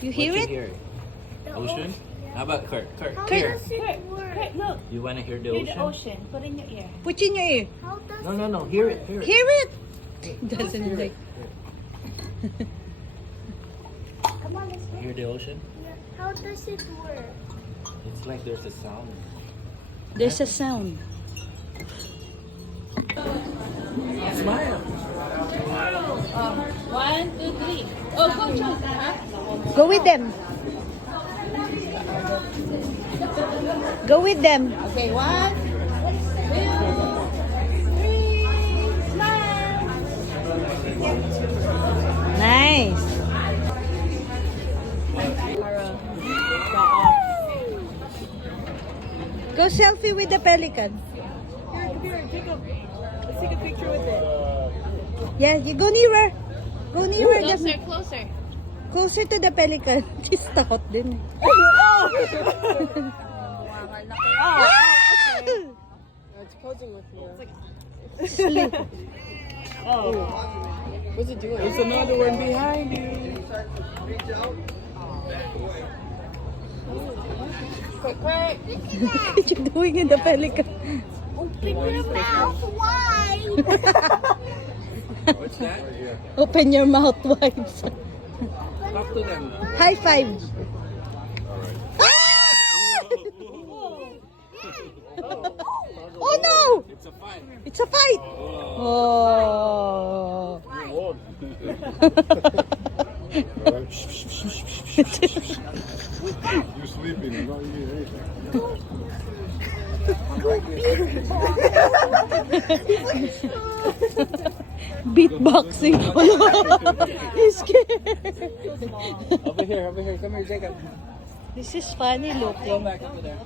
You hear What it? you hear? Ocean? How about Kurt? Kurt, How here. does it work? Kurt, look. You want to hear the Hear the ocean? ocean. Put in your ear. Put in your ear. How does No, no, no. Hear it. Hear it. Hear it. Doesn't Hear like. it. Come on, let's go. Hear the ocean? Yeah. How does it work? It's like there's a sound. There's a sound. Smile. 1, 2, 3. Oh, go, John. Go with them. Go with them. Okay, 1, 2, 3. Smile. Nice. Go selfie with the pelican. Here, take a. Let's take a picture with it. Yeah, you go nearer. Go nearer. Closer, closer. Closer to the pelican. He's takot din. It's posing with me. Sleep. What's it doing? There's another one behind you. Quick, quick. What you doing in the pelican? Open your mouth wide. What's that? Open your mouth wide. Talk to them. High five. Oh no! It's a fight. It's a fight. Oh. You're sleeping. You don't need anything. Beatboxing. He's scared. Over here. Come here, Jacob. This is funny looking. Back over there.